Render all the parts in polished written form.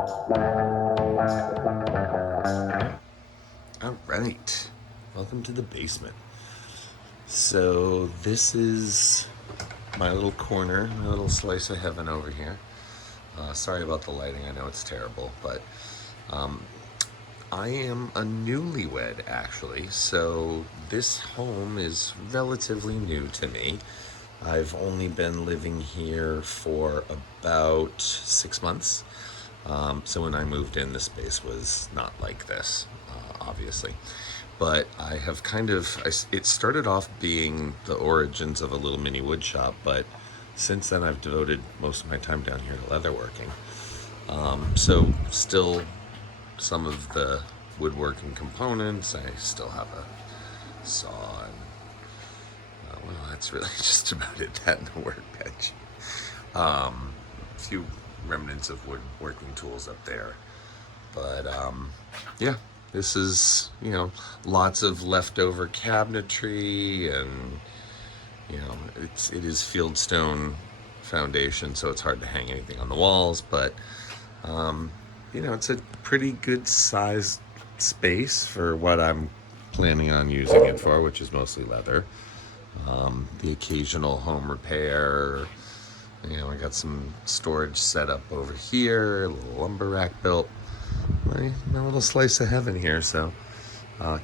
All right, welcome to the basement. So this is my little corner, my little slice of heaven over here. Sorry about the lighting, I know it's terrible, but I am a newlywed actually, so this home is relatively new to me. I've only been living here for about 6 months. So when I moved in, the space was not like this, obviously. But I have it started off being the origins of a little mini wood shop, but since then I've devoted most of my time down here to leatherworking. So still some of the woodworking components. I still have a saw and well, that's really just about it. That and the workbench. A few remnants of woodworking tools up there, but yeah, this is lots of leftover cabinetry, and it is fieldstone foundation, so it's hard to hang anything on the walls, but it's a pretty good sized space for what I'm planning on using it for, which is mostly leather. The occasional home repair. I got some storage set up over here, a little lumber rack built. My little slice of heaven here, so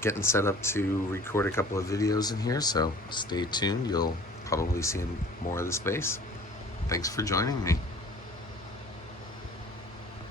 getting set up to record a couple of videos in here, so stay tuned. You'll probably see more of the space. Thanks for joining me.